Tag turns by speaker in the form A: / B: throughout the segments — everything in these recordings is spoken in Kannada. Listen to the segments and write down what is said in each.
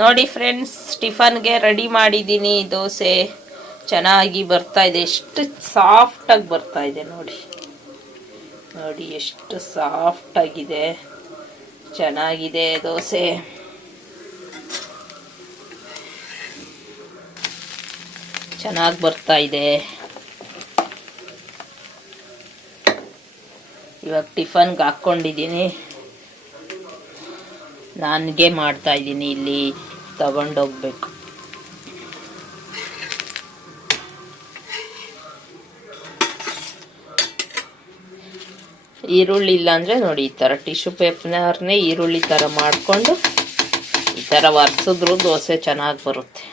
A: ನೋಡಿ ಫ್ರೆಂಡ್ಸ್ ಟಿಫನ್ಗೆ ರೆಡಿ ಮಾಡಿದ್ದೀನಿ. ದೋಸೆ ಚೆನ್ನಾಗಿ ಬರ್ತಾ ಇದೆ. ಎಷ್ಟು ಸಾಫ್ಟಾಗಿ ಬರ್ತಾ ಇದೆ ನೋಡಿ. ನೋಡಿ ಎಷ್ಟು ಸಾಫ್ಟಾಗಿದೆ ಚೆನ್ನಾಗಿದೆ ದೋಸೆ. ಚೆನ್ನಾಗಿ ಬರ್ತಾ ಇದೆ. ಇವಾಗ ಟಿಫನ್ಗೆ ಹಾಕ್ಕೊಂಡಿದ್ದೀನಿ. ನನಗೆ ಮಾಡ್ತಾ ಇದ್ದೀನಿ, ಇಲ್ಲಿ ತಗೊಂಡೋಗ್ಬೇಕು. ಈರುಳ್ಳಿ ಇಲ್ಲ ಅಂದರೆ ನೋಡಿ, ಈ ಥರ ಟಿಶ್ಯೂ ಪೇಪರ್ನೇ ಈರುಳ್ಳಿ ಥರ ಮಾಡಿಕೊಂಡು ಈ ಥರ ಒರೆಸಿದ್ರು ದೋಸೆ ಚೆನ್ನಾಗಿ ಬರುತ್ತೆ.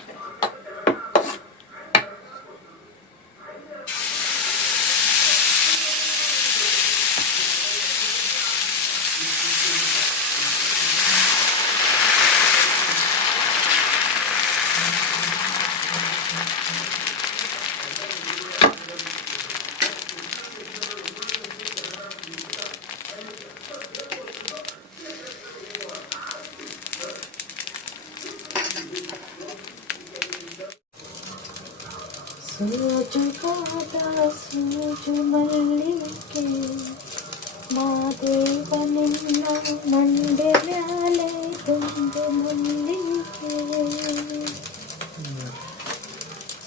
A: ಮಾದೇವ ನಿನ್ನ ಮಂಡೆ ಮ್ಯಾಲೆ ತುಂಬು ಮಲ್ಲಿಗೆ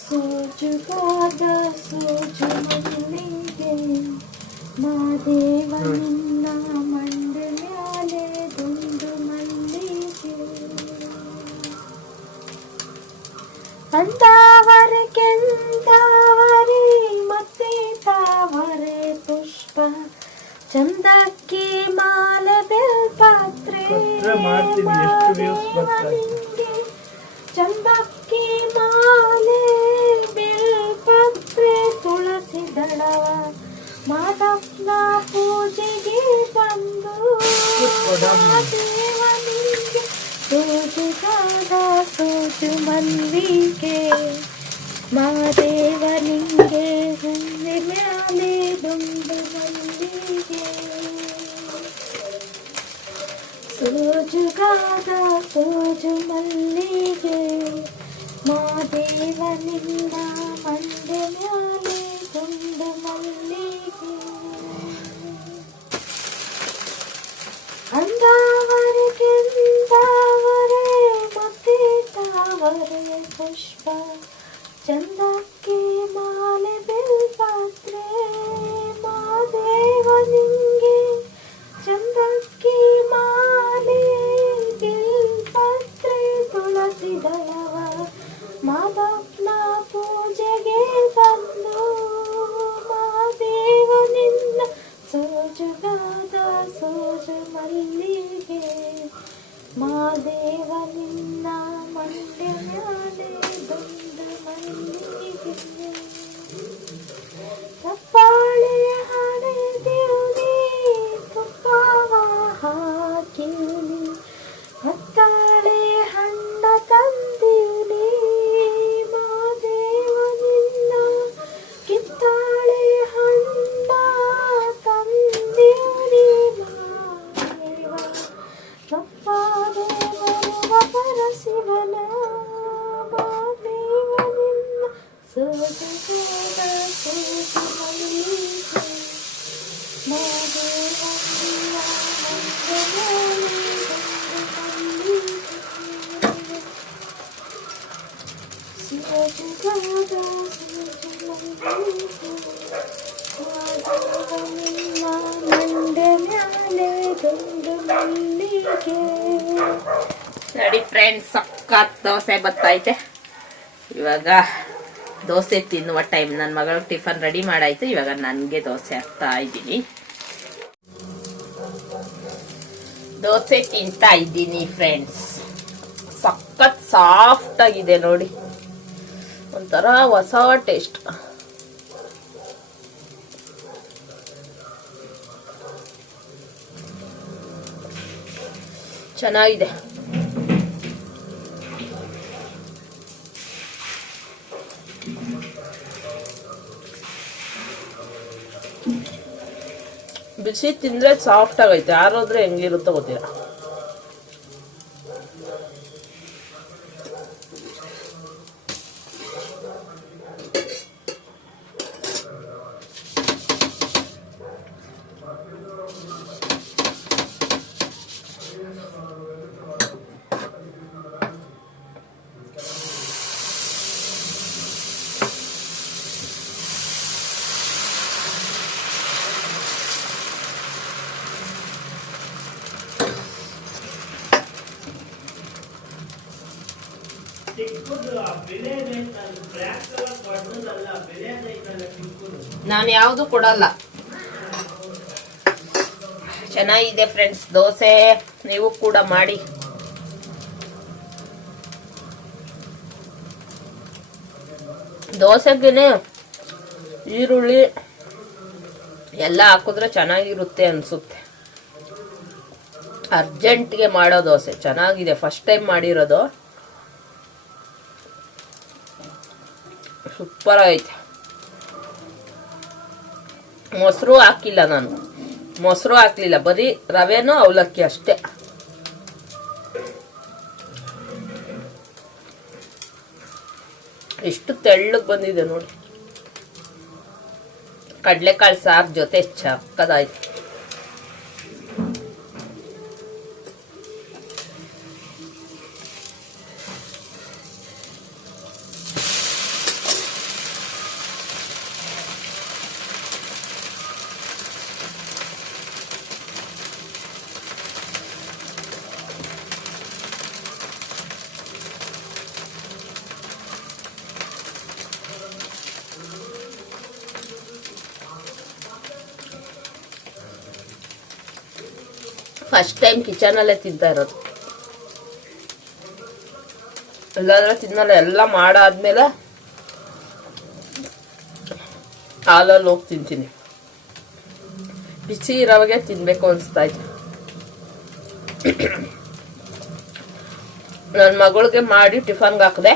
A: ಸೂಜುಗಾದ ಸೂಜು ಮಲ್ಲಿಗೆ ನೋಡಿ ಫ್ರೆಂಡ್ಸ್ ಸಕ್ಕತ್ ದೋಸೆ ಬತ್ತೈತೆ. ಇವಾಗ ದೋಸೆ ತಿನ್ನುವ ಟೈಮ್ ನನ್ನ ಮಗಳು ಟಿಫನ್ ರೆಡಿ ಮಾಡಾಯ್ತು. ಇವಾಗ ನನಗೆ ದೋಸೆ ಹಾಕ್ತಾ ಇದ್ದೀನಿ. ದೋಸೆ ತಿಂತಾ ಇದ್ದೀನಿ ಫ್ರೆಂಡ್ಸ್ ಸಖತ್ ಸಾಫ್ಟ್ ಆಗಿದೆ ನೋಡಿ. ಒಂಥರ ಹೊಸ ಟೇಸ್ಟ್ ಚೆನ್ನಾಗಿದೆ. ಬಿಸಿ ತಿಂದರೆ ಸಾಫ್ಟ್ ಆಗೈತೆ. ಯಾರಾದ್ರೆ ಹೆಂಗಿರುತ್ತೋ ಗೊತ್ತಿಲ್ಲ.
B: ನಾನು ಯಾವುದು ಕೊಡಲ್ಲ. ಚೆನ್ನಾಗಿದೆ ಫ್ರೆಂಡ್ಸ್ ದೋಸೆ ನೀವು ಕೂಡ ಮಾಡಿ. ದೋಸೆಗೆ ಈರುಳ್ಳಿ ಎಲ್ಲ ಹಾಕಿದ್ರೆ ಚೆನ್ನಾಗಿರುತ್ತೆ ಅನ್ಸುತ್ತೆ. ಅರ್ಜೆಂಟ್ಗೆ ಮಾಡೋ ದೋಸೆ, ಚೆನ್ನಾಗಿದೆ. ಫಸ್ಟ್ ಟೈಮ್ ಮಾಡಿರೋದು. ಸೂಪರ್ ಆಗೈತೆ ಮೊಸರು ಹಾಕಿಲ್ಲ ನಾನು. ಮೊಸರು ಹಾಕಲಿಲ್ಲ. ಬರೀ ರವೆನೂ ಅವಲಕ್ಕಿ ಅಷ್ಟೇ. ಎಷ್ಟು ತೆಳ್ಳಗೆ ಬಂದಿದೆ ನೋಡಿ. ಕಡಲೆಕಾಳು ಸಾರು ಜೊತೆ ಚಕ್ಕದಾಯ್ತು. ಫಸ್ಟ್ ಟೈಮ್ ಕಿಚನಲ್ಲೇ ತಿಂತಾ ಇರೋದು. ಇಲ್ಲಾಂದ್ರೆ ತಿನ್ನಲ್ಲ ಎಲ್ಲ ಮಾಡಾದ್ಮೇಲೆ ಹಾಲಲ್ಲಿ ಹೋಗಿ ತಿಂತೀನಿ. ಬಿಸಿ ಇರೋವಾಗೆ ತಿನ್ಬೇಕು ಅನಿಸ್ತಾ ಇತ್ತು ನನ್ನ ಮಗಳಿಗೆ ಮಾಡಿ ಟಿಫನ್ಗೆ ಹಾಕಿದೆ.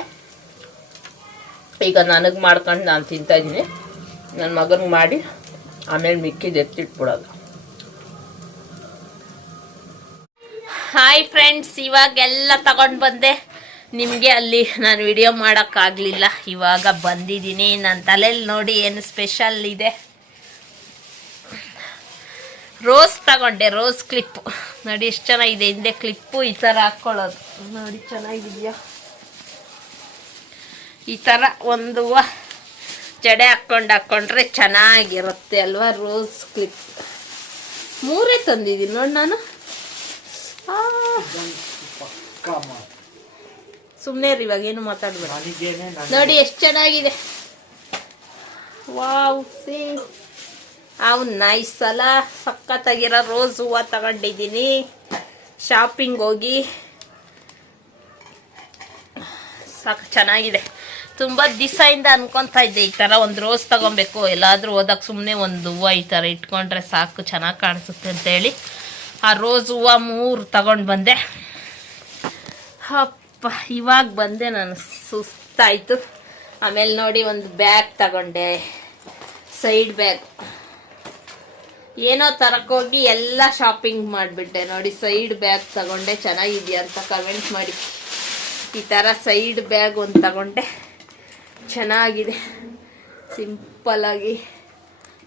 B: ಈಗ ನನಗೆ ಮಾಡ್ಕೊಂಡು ನಾನು ತಿಂತಾ ಇದ್ದೀನಿ. ನನ್ನ ಮಗನಿಗೆ ಮಾಡಿ ಆಮೇಲೆ ಮಿಕ್ಕಿದ್ದು ಎತ್ತಿಟ್ಬಿಡೋದು. ಹಾಯ್ ಫ್ರೆಂಡ್ಸ್ ಇವಾಗೆಲ್ಲ ತಗೊಂಡು ಬಂದೆ. ನಿಮಗೆ ಅಲ್ಲಿ ನಾನು ವಿಡಿಯೋ ಮಾಡೋಕ್ಕಾಗಲಿಲ್ಲ. ಇವಾಗ ಬಂದಿದ್ದೀನಿ. ನನ್ನ ತಲೆಯಲ್ಲಿ ನೋಡಿ ಏನು ಸ್ಪೆಷಲ್ ಇದೆ. ರೋಸ್ ತಗೊಂಡೆ ರೋಸ್ ಕ್ಲಿಪ್ಪು ನೋಡಿ ಎಷ್ಟು ಚೆನ್ನಾಗಿದೆ. ಹಿಂದೆ ಕ್ಲಿಪ್ಪು ಈ ಥರ ಹಾಕ್ಕೊಳ್ಳೋದು ನೋಡಿ ಚೆನ್ನಾಗಿದೆಯಾ? ಈ ಥರ ಒಂದು ಜಡೆ ಹಾಕ್ಕೊಂಡು ಹಾಕ್ಕೊಂಡ್ರೆ ಚೆನ್ನಾಗಿರುತ್ತೆ ಅಲ್ವಾ ರೋಸ್ ಕ್ಲಿಪ್ ಮೂರೇ ತಂದಿದ್ದೀನಿ ನೋಡಿ ನಾನು. ಸುಮ್ಮನೆ ರೀ ಇವಾಗ ಏನು ಮಾತಾಡ್ಬೇಡ. ನೋಡಿ ಎಷ್ಟು ಚೆನ್ನಾಗಿದೆ. Wow C. ಅವು ನೈಸ್ ಅಲ್ಲ. ಸಖತ್ತಾಗಿರೋ ರೋಸ್ ಹೂವು ತಗೊಂಡಿದ್ದೀನಿ. ಶಾಪಿಂಗ್ ಹೋಗಿ. ಸಾಕು ಚೆನ್ನಾಗಿದೆ. ತುಂಬ ದಿವಸದಿಂದ ಅನ್ಕೊತಾ ಇದ್ದೆ ಈ ಥರ ಒಂದು ರೋಸ್ ತಗೊಬೇಕು. ಎಲ್ಲಾದರೂ ಹೋದಾಗ ಸುಮ್ಮನೆ ಒಂದು ಹೂವು ಈ ಥರ ಇಟ್ಕೊಂಡ್ರೆ ಸಾಕು ಚೆನ್ನಾಗಿ ಕಾಣಿಸುತ್ತೆ ಅಂತೇಳಿ. ಆ ರೋಸ್ ಹೂವು ಮೂರು ತಗೊಂಡು ಬಂದೆ. ಅಪ್ಪ, ಇವಾಗ ಬಂದೆ ನಾನು, ಸುಸ್ತಾಯಿತು. ಆಮೇಲೆ ನೋಡಿ ಒಂದು ಬ್ಯಾಗ್ ತಗೊಂಡೆ. Side bag. ಏನೋ ತರಕೋಗಿ ಎಲ್ಲ ಶಾಪಿಂಗ್ ಮಾಡಿಬಿಟ್ಟೆ. ನೋಡಿ, ಸೈಡ್ ಬ್ಯಾಗ್ ತಗೊಂಡೆ. ಚೆನ್ನಾಗಿದೆಯಾ ಅಂತ ಕಮೆಂಟ್ ಮಾಡಿ. ಈ ಥರ ಸೈಡ್ ಬ್ಯಾಗ್ ಒಂದು ತಗೊಂಡೆ. ಚೆನ್ನಾಗಿದೆ. ಸಿಂಪಲ್ಲಾಗಿ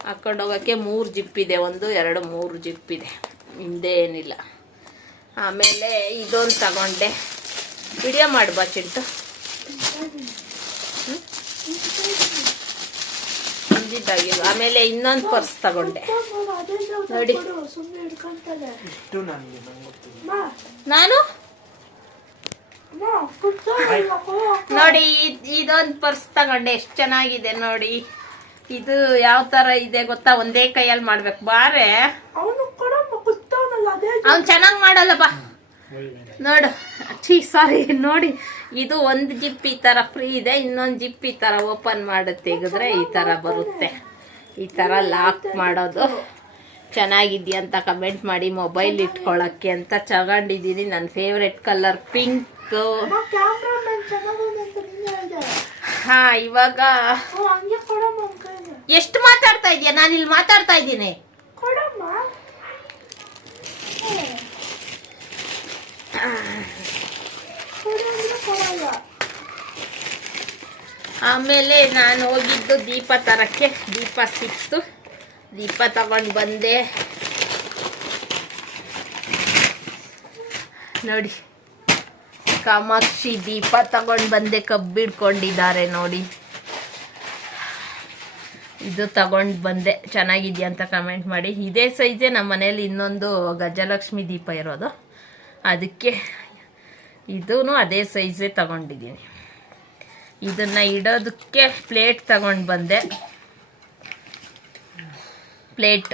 B: ಹಾಕೊಂಡು ಹೋಗೋಕ್ಕೆ ಮೂರು ಜಿಪ್ಪಿದೆ ಒಂದು, ಎರಡು, ಮೂರು ಜಿಪ್ ಇದೆ. ಹಿಂದೆ ಏನಿಲ್ಲ ಆಮೇಲೆ ಇದೊಂದು ತಗೊಂಡೆ. ವಿಡಿಯೋ ಮಾಡ್ಬಾ ಚಿಂಟು. ಹಿಂದಿದ್ದಾಗಿಲ್ಲ ಆಮೇಲೆ ಇನ್ನೊಂದು ಪರ್ಸ್ ತಗೊಂಡೆ. ನೋಡಿ. ನಾನು? ನೋಡಿ ಇದೊಂದು ಪರ್ಸ್ ತಗೊಂಡೆ. ಎಷ್ಟು ಚೆನ್ನಾಗಿದೆ ನೋಡಿ. ಇದು ಯಾವ ತರ ಇದೆ ಗೊತ್ತಾ? ಒಂದೇ ಕೈಯಲ್ಲಿ ಮಾಡ್ಬೇಕು. ಬಾರೆ.
C: ಅವನು
B: ಚೆನ್ನಾಗಿ
D: ಮಾಡಲ್ಲಪ್ಪ.
B: ನೋಡು. ಛೀ ಸಾರಿ ನೋಡಿ. ಇದು ಒಂದು ಜಿಪ್ ಈ ಥರ ಫ್ರೀ ಇದೆ ಇನ್ನೊಂದು ಜಿಪ್ ಈ ಥರ ಓಪನ್ ಮಾಡಿ ತೆಗೆದ್ರೆ ಈ ಥರ ಬರುತ್ತೆ. ಈ ಥರ ಲಾಕ್ ಮಾಡೋದು. ಚೆನ್ನಾಗಿದ್ಯಾ ಅಂತ ಕಮೆಂಟ್ ಮಾಡಿ ಮೊಬೈಲ್ ಇಟ್ಕೊಳ್ಳೋಕ್ಕೆ ಅಂತ ತಗೊಂಡಿದ್ದೀನಿ. ನನ್ನ ಫೇವ್ರೆಟ್ ಕಲರ್ ಪಿಂಕ್ ಹಾಂ ಇವಾಗ ಎಷ್ಟು ಮಾತಾಡ್ತಾ ಇದೆಯಾ? ನಾನು ಇಲ್ಲಿ ಮಾತಾಡ್ತಾ ಇದ್ದೀನಿ
C: ಕೊಡಮ್ಮ ಏ. ಕೊಡು ಅಂದ್ರೆ ಕೊಡಲ್ಲ
B: ಆಮೇಲೆ ನಾನು ಹೋಗಿದ್ದು ದೀಪ ತರಕ್ಕೆ. ದೀಪ ಸಿಕ್ತು. ದೀಪ ತಗೊಂಡು ಬಂದೆ. ನೋಡಿ. ಕಾಮಾಕ್ಷಿ ದೀಪ ತಗೊಂಡು ಬಂದೆ. ಕಬ್ಬಿಡ್ಕೊಂಡಿದ್ದಾರೆ ನೋಡಿ. ಇದು ತಗೊಂಡು ಬಂದೆ. ಚೆನ್ನಾಗಿದ್ಯಾ ಅಂತ ಕಮೆಂಟ್ ಮಾಡಿ. ಇದೇ ಸೈಜೇ ನಮ್ಮ ಮನೇಲಿ ಇನ್ನೊಂದು ಗಜಲಕ್ಷ್ಮಿ ದೀಪ ಇರೋದು. ಅದಕ್ಕೆ ಇದೂ ಅದೇ ಸೈಜೇ ತಗೊಂಡಿದ್ದೀನಿ. ಇದನ್ನ ಇಡೋದಕ್ಕೆ ಪ್ಲೇಟ್ ತಗೊಂಡು ಬಂದೆ. ಪ್ಲೇಟ್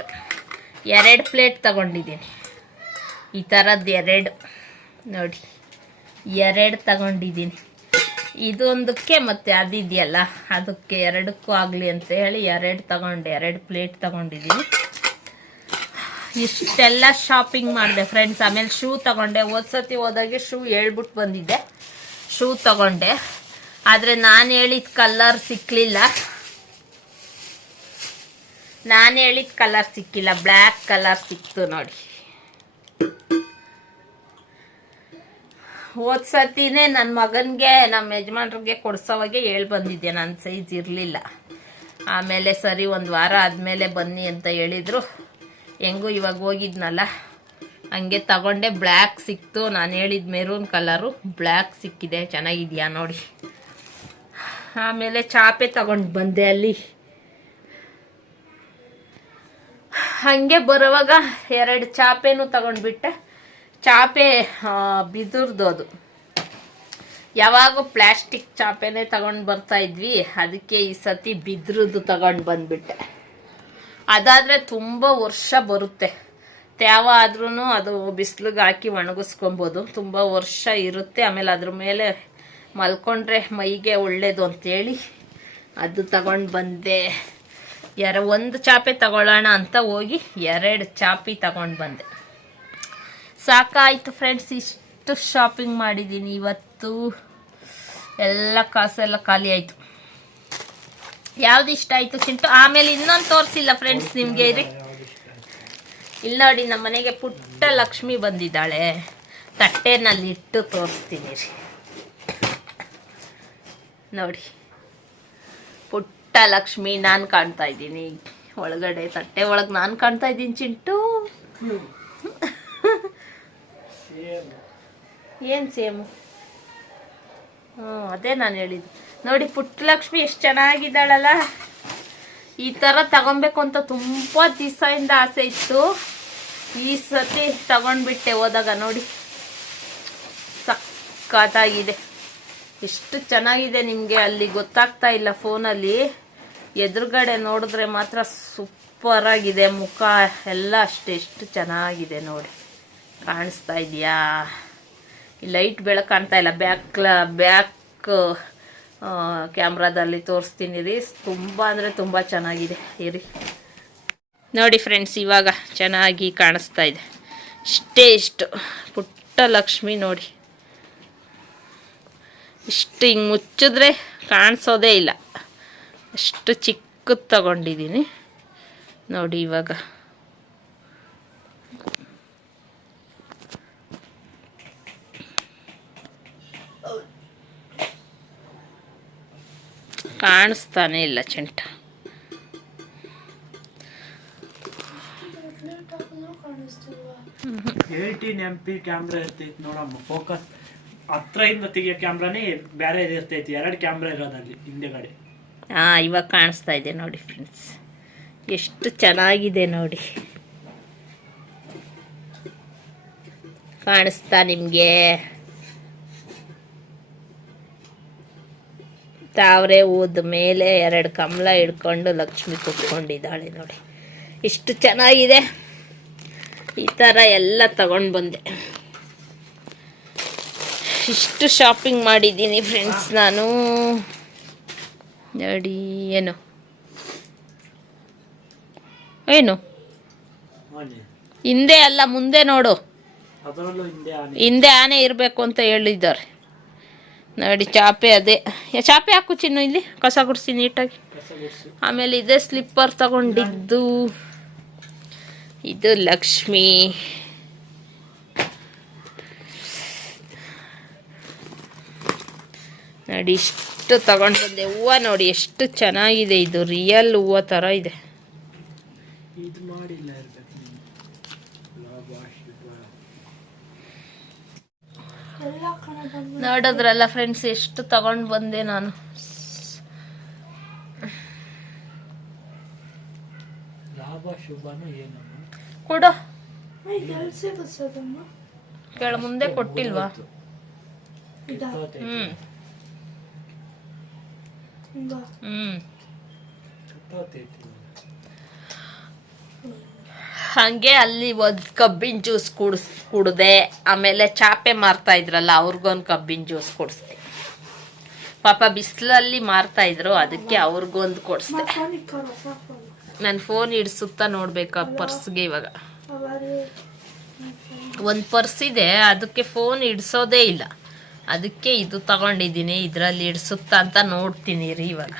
B: ಎರಡು ಪ್ಲೇಟ್ ತಗೊಂಡಿದ್ದೀನಿ. ಈ ಥರದ್ದು ಎರಡು. ನೋಡಿ. ಎರಡು ತಗೊಂಡಿದ್ದೀನಿ. ಇದೊಂದಕ್ಕೆ ಮತ್ತು ಅದಿದೆಯಲ್ಲ? ಅದಕ್ಕೆ ಎರಡಕ್ಕೂ ಆಗಲಿ ಅಂತ ಹೇಳಿ ಎರಡು ತಗೊಂಡೆ, ಎರಡು ಪ್ಲೇಟ್ ತಗೊಂಡಿದ್ದೀನಿ ಇಷ್ಟೆಲ್ಲ ಶಾಪಿಂಗ್ ಮಾಡಿದೆ ಫ್ರೆಂಡ್ಸ್ ಆಮೇಲೆ ಶೂ ತಗೊಂಡೆ. ಹೋದ್ಸತಿ ಹೋದಾಗೆ ಶೂ ಹೇಳ್ಬಿಟ್ಟು ಬಂದಿದ್ದೆ. ಶೂ ತಗೊಂಡೆ. ಆದರೆ ನಾನು ಹೇಳಿದ ಕಲರ್ ಸಿಕ್ಕಲಿಲ್ಲ ನಾನು ಹೇಳಿದ ಕಲರ್ ಸಿಕ್ಕಿಲ್ಲ. ಬ್ಲ್ಯಾಕ್ ಕಲರ್ ಸಿಕ್ತು ನೋಡಿ. ಸತಿನೇ ನನ್ನ ಮಗನಿಗೆ ನಮ್ಮ ಯಜಮಾನ್ರಿಗೆ ಕೊಡ್ಸೋವಾಗೆ ಹೇಳಿ ಬಂದಿದ್ದೆ. ನನ್ನ ಸೈಜ್ ಇರಲಿಲ್ಲ. ಆಮೇಲೆ ಸರಿ, ಒಂದು ವಾರ ಆದಮೇಲೆ ಬನ್ನಿ ಅಂತ ಹೇಳಿದರು. ಹೆಂಗೂ ಇವಾಗ ಹೋಗಿದ್ನಲ್ಲ. ಹಂಗೆ ತಗೊಂಡೆ. ಬ್ಲ್ಯಾಕ್ ಸಿಕ್ತು. ನಾನು ಹೇಳಿದ ಮೆರೂನ್ ಕಲರು ಬ್ಲ್ಯಾಕ್ ಸಿಕ್ಕಿದೆ. ಚೆನ್ನಾಗಿದೆಯಾ ನೋಡಿ. ಆಮೇಲೆ ಚಾಪೆ ತಗೊಂಡು ಬಂದೆ ಅಲ್ಲಿ. ಹಾಗೆ ಬರುವಾಗ ಎರಡು ಚಾಪೆನೂ ತಗೊಂಡ್ಬಿಟ್ಟೆ. ಚಾಪೆ ಬಿದುರ್ದು ಅದು. ಯಾವಾಗೂ ಪ್ಲಾಸ್ಟಿಕ್ ಚಾಪೆನೇ ತಗೊಂಡು ಬರ್ತಾ ಇದ್ವಿ. ಅದಕ್ಕೆ ಈ ಸತಿ ಬಿದ್ರದ್ದು ತಗೊಂಡು ಬಂದ್ಬಿಟ್ಟೆ. ಅದಾದರೆ ತುಂಬ ವರ್ಷ ಬರುತ್ತೆ. ತ್ಯಾವ ಆದ್ರೂ ಅದು ಬಿಸಿಲಿಗೆ ಹಾಕಿ ಒಣಗಿಸ್ಕೊಬೋದು. ತುಂಬ ವರ್ಷ ಇರುತ್ತೆ. ಆಮೇಲೆ ಅದ್ರ ಮೇಲೆ ಮಲ್ಕೊಂಡ್ರೆ ಮೈಗೆ ಒಳ್ಳೇದು ಅಂತೇಳಿ ಅದು ತಗೊಂಡು ಬಂದೆ. ಎರ ಒಂದು ಚಾಪೆ ತಗೊಳ್ಳೋಣ ಅಂತ ಹೋಗಿ ಎರಡು ಚಾಪಿ ತಗೊಂಡು ಬಂದೆ. ಸಾಕಾಯಿತು ಫ್ರೆಂಡ್ಸ್ ಇಷ್ಟು ಶಾಪಿಂಗ್ ಮಾಡಿದ್ದೀನಿ ಇವತ್ತು. ಎಲ್ಲ ಕಾಸೆಲ್ಲ ಖಾಲಿ ಆಯಿತು. ಯಾವ್ದು ಇಷ್ಟ ಆಯಿತು ಚಿಂಟು? ಆಮೇಲೆ ಇನ್ನೊಂದು ತೋರಿಸಿಲ್ಲ ಫ್ರೆಂಡ್ಸ್ ನಿಮಗೆ. ರೀ ಇಲ್ಲಿ ನೋಡಿ, ನಮ್ಮ ಮನೆಗೆ ಪುಟ್ಟ ಲಕ್ಷ್ಮಿ ಬಂದಿದ್ದಾಳೆ. ತಟ್ಟೆನಲ್ಲಿ ಇಟ್ಟು ತೋರಿಸ್ತೀನಿ ರೀ ನೋಡಿ. ಪುಟ್ಟ ಲಕ್ಷ್ಮಿ ನಾನು ಕಾಣ್ತಾ ಇದ್ದೀನಿ. ಒಳಗಡೆ ತಟ್ಟೆ ಒಳಗೆ ನಾನು ಕಾಣ್ತಾ ಇದ್ದೀನಿ ಚಿಂಟು. ಏನು ಸೇಮು? ಹ್ಞೂ ಅದೇ ನಾನು ಹೇಳಿದ್ದು. ನೋಡಿ, ಪುಟ್ಟಲಕ್ಷ್ಮಿ ಎಷ್ಟು ಚೆನ್ನಾಗಿದ್ದಾಳಲ್ಲ. ಈ ಥರ ತಗೊಬೇಕು ಅಂತ ತುಂಬ ದಿವಸದಿಂದ ಆಸೆ ಇತ್ತು. ಈ ಸತಿ ತಗೊಂಡ್ಬಿಟ್ಟೆ ಹೋದಾಗ, ನೋಡಿ. ಸಕ್ಕತ್ತಾಗಿದೆ ಎಷ್ಟು ಚೆನ್ನಾಗಿದೆ ನಿಮಗೆ ಅಲ್ಲಿ ಗೊತ್ತಾಗ್ತಾ ಇಲ್ಲ ಫೋನಲ್ಲಿ. ಎದುರುಗಡೆ ನೋಡಿದ್ರೆ ಮಾತ್ರ ಸೂಪರ್ ಆಗಿದೆ ಮುಖ. ಎಲ್ಲ ಅಷ್ಟೆಷ್ಟು ಚೆನ್ನಾಗಿದೆ ನೋಡಿ. ಕಾಣಿಸ್ತಾ ಇದೆಯಾ? ಲೈಟ್ ಬೆಳಕು ಕಾಣ್ತಾ ಇಲ್ಲ. ಬ್ಯಾಕ್ ಬ್ಯಾಕ್ ಕ್ಯಾಮ್ರಾದಲ್ಲಿ ತೋರಿಸ್ತೀನಿ ರೀ. ತುಂಬ ಅಂದರೆ ತುಂಬ ಚೆನ್ನಾಗಿದೆ. ಇರಿ. ನೋಡಿ ಫ್ರೆಂಡ್ಸ್, ಇವಾಗ ಚೆನ್ನಾಗಿ ಕಾಣಿಸ್ತಾ ಇದೆ. ಇಷ್ಟೇ ಇಷ್ಟು. ಪುಟ್ಟ ಲಕ್ಷ್ಮಿ ನೋಡಿ. ಇಷ್ಟು ಹಿಂಗೆ ಮುಚ್ಚಿದ್ರೆ ಕಾಣಿಸೋದೇ ಇಲ್ಲ. ಅಷ್ಟು ಚಿಕ್ಕದು ತಗೊಂಡಿದ್ದೀನಿ. ನೋಡಿ ಇವಾಗ. ಕಾಣಿಸ್ತಾನೆ ಇಲ್ಲ ಚೆಂಟ.
D: ಏಯ್ಟೀನ್ ಎಂ ಪಿ ಕ್ಯಾಮ್ರಾ ಇರ್ತೈತಿ ನೋಡಮ್ಮ ಫೋಕಸ್ ಹತ್ರದಿಂದ ತೆಗಿಯೋ ಕ್ಯಾಮ್ರಾನೇ ಬೇರೆ ಇರ್ತೈತಿ ಎರಡು ಕ್ಯಾಮ್ರಾ ಇರೋದಲ್ಲಿ ಹಿಂದೆಗಡೆ
B: ಹಾಂ ಇವಾಗ ಕಾಣಿಸ್ತಾ ಇದೆ ನೋಡಿ ಫ್ರೆಂಡ್ಸ್ ಎಷ್ಟು ಚೆನ್ನಾಗಿದೆ ನೋಡಿ. ಕಾಣಿಸ್ತಾ ನಿಮಗೆ? ತಾವರೆ ಊದ ಮೇಲೆ ಎರಡು ಕಮಲ ಹಿಡ್ಕೊಂಡು ಲಕ್ಷ್ಮಿ ಕುತ್ಕೊಂಡಿದ್ದಾಳೆ ನೋಡಿ. ಇಷ್ಟು ಚೆನ್ನಾಗಿದೆ. ಈ ಥರ ಎಲ್ಲ ತಗೊಂಡು ಬಂದೆ. ಇಷ್ಟು ಶಾಪಿಂಗ್ ಮಾಡಿದ್ದೀನಿ ಫ್ರೆಂಡ್ಸ್ ನಾನು. ನೋಡಿ ಏನು? ಏನು? ಹಿಂದೆ ಅಲ್ಲ ಮುಂದೆ ನೋಡು.
D: ಹಿಂದೆ ಆನೆ
B: ಇರಬೇಕು ಅಂತ ಹೇಳಿದ್ದಾರೆ. ನೋಡಿ ಚಾಪೆ ಅದೇ. ಚಾಪೆ ಹಾಕು ಚಿನ್ನು ಇಲ್ಲಿ. ಕಸ ಗುಡಿಸಿ ನೀಟಾಗಿ. ಆಮೇಲೆ ಇದೇ ಸ್ಲಿಪ್ಪರ್ ತಗೊಂಡಿದ್ದು. ಇದು ಲಕ್ಷ್ಮಿ. ನೋಡಿ ಇಷ್ಟು ತಗೊಂಡು ಬಂದೆ. ಹೂವು ನೋಡಿ ಎಷ್ಟು ಚೆನ್ನಾಗಿದೆ ಇದು. ರಿಯಲ್ ಹೂವು ಥರ ಇದೆ. ನೋಡಿದ್ರಲ್ಲ ಫ್ರೆಂಡ್ಸ್ ಎಷ್ಟು ತಗೊಂಡು ಬಂದೆ ನಾನು.
D: ಲಾಭ ಶುಭನು ಏನಮ್ಮ?
B: ಕೊಡು. ಕೇಳ ಮುಂದೆ ಕೊಟ್ಟಿಲ್ವಾ. ಹ್ಮ್.
C: ಹಂಗೆ.
B: ಅಲ್ಲಿ ಒಂದು ಕಬ್ಬಿನ ಜ್ಯೂಸ್ ಕುಡಿಸ್. ಕುಡ್ದೆ, ಆಮೇಲೆ ಚಾಪೆ ಮಾರ್ತಾ ಇದ್ರಲ್ಲ, ಅವ್ರಿಗೊಂದು ಕಬ್ಬಿನ ಜ್ಯೂಸ್ ಕೊಡಿಸ್ದೆ. ಪಾಪ ಬಿಸಿಲಲ್ಲಿ ಮಾರ್ತಾ ಇದ್ರು, ಅದಕ್ಕೆ ಅವ್ರಿಗೊಂದು ಕೊಡಿಸ್ದೆ.
C: ನಾನು ಫೋನ್
B: ಇಡ್ಸುತ್ತಾ ನೋಡ್ಬೇಕು ಆ ಪರ್ಸ್ಗೆ ಇವಾಗ. ಒಂದು ಪರ್ಸ್ ಇದೆ, ಅದಕ್ಕೆ ಫೋನ್ ಹಿಡ್ಸೋದೇ ಇಲ್ಲ. ಅದಕ್ಕೆ ಇದು ತಗೊಂಡಿದ್ದೀನಿ, ಇದರಲ್ಲಿ ಇಡ್ಸುತ್ತಾ ಅಂತ ನೋಡ್ತೀನಿ ರೀ ಇವಾಗ.